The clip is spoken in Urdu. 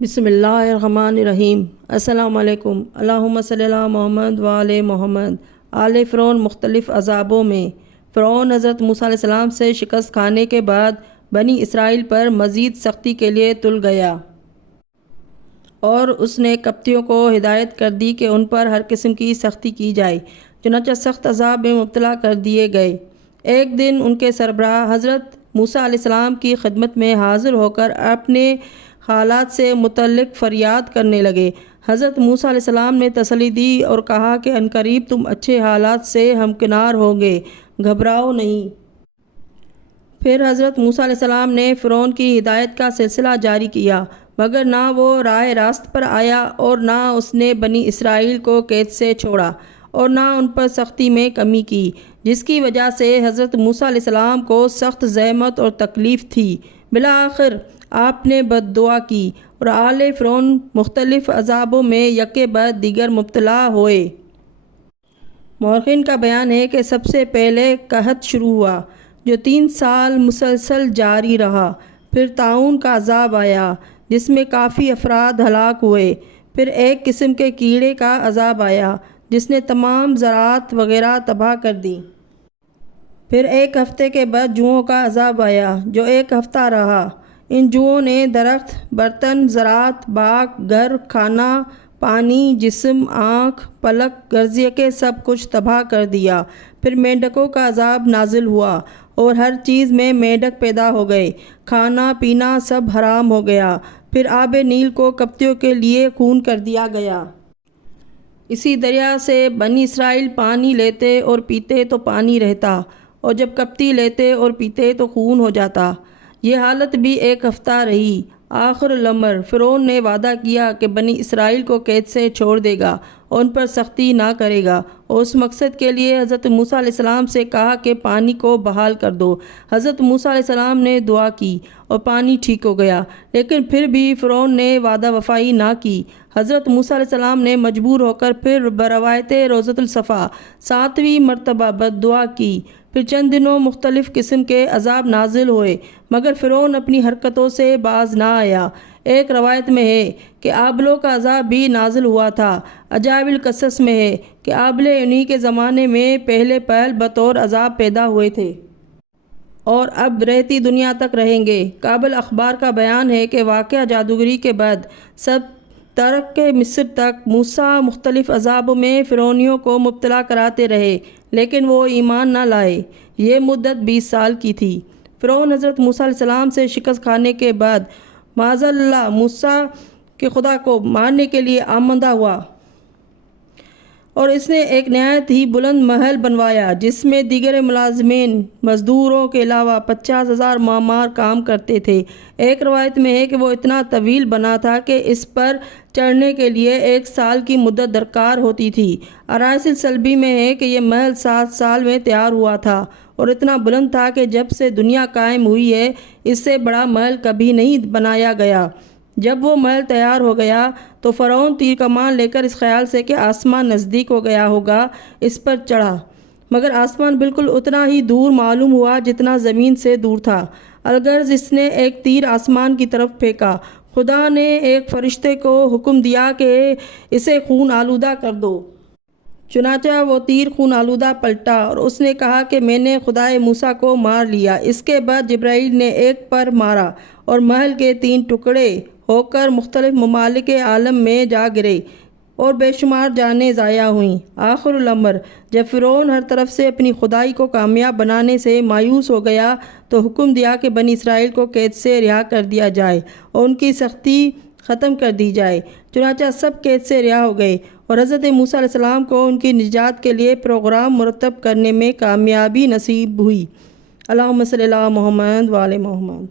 بسم اللہ الرحمن الرحیم۔ السلام علیکم۔ اللہم صلی علی محمد وآل محمد۔ آل فرعون مختلف عذابوں میں۔ فرعون حضرت موسیٰ علیہ السلام سے شکست کھانے کے بعد بنی اسرائیل پر مزید سختی کے لیے تل گیا اور اس نے قبطیوں کو ہدایت کر دی کہ ان پر ہر قسم کی سختی کی جائے، چنانچہ سخت عذاب میں مبتلا کر دیے گئے۔ ایک دن ان کے سربراہ حضرت موسیٰ علیہ السلام کی خدمت میں حاضر ہو کر اپنے حالات سے متعلق فریاد کرنے لگے۔ حضرت موسیٰ علیہ السلام نے تسلی دی اور کہا کہ عنقریب تم اچھے حالات سے ہمکنار ہوگے، گھبراؤ نہیں۔ پھر حضرت موسیٰ علیہ السلام نے فرعون کی ہدایت کا سلسلہ جاری کیا، مگر نہ وہ راہ راست پر آیا اور نہ اس نے بنی اسرائیل کو قید سے چھوڑا اور نہ ان پر سختی میں کمی کی، جس کی وجہ سے حضرت موسیٰ علیہ السلام کو سخت زحمت اور تکلیف تھی۔ بالآخر آپ نے بد دعا کی اور آل فرعون مختلف عذابوں میں یکے بعد دیگر مبتلا ہوئے۔ مورخین کا بیان ہے کہ سب سے پہلے قحط شروع ہوا جو 3 سال مسلسل جاری رہا۔ پھر طاعون کا عذاب آیا جس میں کافی افراد ہلاک ہوئے۔ پھر ایک قسم کے کیڑے کا عذاب آیا جس نے تمام زراعت وغیرہ تباہ کر دی۔ پھر ایک ہفتے کے بعد جوؤں کا عذاب آیا جو 1 ہفتہ رہا۔ ان جوؤں نے درخت، برتن، زراعت، باغ، گھر، کھانا، پانی، جسم، آنکھ، پلک، غرضیہ کے سب کچھ تباہ کر دیا۔ پھر مینڈکوں کا عذاب نازل ہوا اور ہر چیز میں مینڈک پیدا ہو گئے، کھانا پینا سب حرام ہو گیا۔ پھر آب نیل کو قبطیوں کے لیے خون کر دیا گیا۔ اسی دریا سے بنی اسرائیل پانی لیتے اور پیتے تو پانی رہتا، اور جب قبطی لیتے اور پیتے تو خون ہو جاتا۔ یہ حالت بھی 1 ہفتہ رہی۔ آخر الامر فرعون نے وعدہ کیا کہ بنی اسرائیل کو قید سے چھوڑ دے گا اور ان پر سختی نہ کرے گا، اور اس مقصد کے لیے حضرت موسیٰ علیہ السلام سے کہا کہ پانی کو بحال کر دو۔ حضرت موسیٰ علیہ السلام نے دعا کی اور پانی ٹھیک ہو گیا، لیکن پھر بھی فرعون نے وعدہ وفائی نہ کی۔ حضرت موسیٰ علیہ السلام نے مجبور ہو کر پھر بروایت روضۃ الصفا 7ویں مرتبہ بد دعا کی۔ پھر چند دنوں مختلف قسم کے عذاب نازل ہوئے، مگر فرعون اپنی حرکتوں سے باز نہ آیا۔ ایک روایت میں ہے کہ آبلوں کا عذاب بھی نازل ہوا تھا۔ عجائب القصص میں ہے کہ آبلے انہی کے زمانے میں پہلے پہل بطور عذاب پیدا ہوئے تھے اور اب رہتی دنیا تک رہیں گے۔ کابل اخبار کا بیان ہے کہ واقعہ جادوگری کے بعد سب ترک مصر تک موسیٰ مختلف عذابوں میں فرعونیوں کو مبتلا کراتے رہے، لیکن وہ ایمان نہ لائے۔ یہ مدت 20 سال کی تھی۔ فرعون حضرت موسیٰ علیہ السلام سے شکست کھانے کے بعد معاذ اللہ موسیٰ کے خدا کو مارنے کے لیے آمادہ ہوا اور اس نے ایک نہایت ہی بلند محل بنوایا جس میں دیگر ملازمین مزدوروں کے علاوہ 50,000 معمار کام کرتے تھے۔ ایک روایت میں ہے کہ وہ اتنا طویل بنا تھا کہ اس پر چڑھنے کے لیے 1 سال کی مدت درکار ہوتی تھی۔ ارائس السلبی میں ہے کہ یہ محل 7 سال میں تیار ہوا تھا اور اتنا بلند تھا کہ جب سے دنیا قائم ہوئی ہے اس سے بڑا محل کبھی نہیں بنایا گیا۔ جب وہ محل تیار ہو گیا تو فرعون تیر کمان لے کر اس خیال سے کہ آسمان نزدیک ہو گیا ہوگا اس پر چڑھا، مگر آسمان بالکل اتنا ہی دور معلوم ہوا جتنا زمین سے دور تھا۔ الغرض اس نے ایک تیر آسمان کی طرف پھینکا۔ خدا نے ایک فرشتے کو حکم دیا کہ اسے خون آلودہ کر دو۔ چنانچہ وہ تیر خون آلودہ پلٹا اور اس نے کہا کہ میں نے خدائے موسیٰ کو مار لیا۔ اس کے بعد جبرائیل نے ایک پر مارا اور محل کے 3 ٹکڑے ہو کر مختلف ممالک عالم میں جا گرے اور بے شمار جانیں ضائع ہوئیں۔ آخر الامر جب فرعون ہر طرف سے اپنی خدائی کو کامیاب بنانے سے مایوس ہو گیا تو حکم دیا کہ بنی اسرائیل کو قید سے رہا کر دیا جائے اور ان کی سختی ختم کر دی جائے۔ چنانچہ سب قید سے رہا ہو گئے اور حضرت موسیٰ علیہ السلام کو ان کی نجات کے لیے پروگرام مرتب کرنے میں کامیابی نصیب ہوئی۔ اللہم صلی علی محمد وآل محمد۔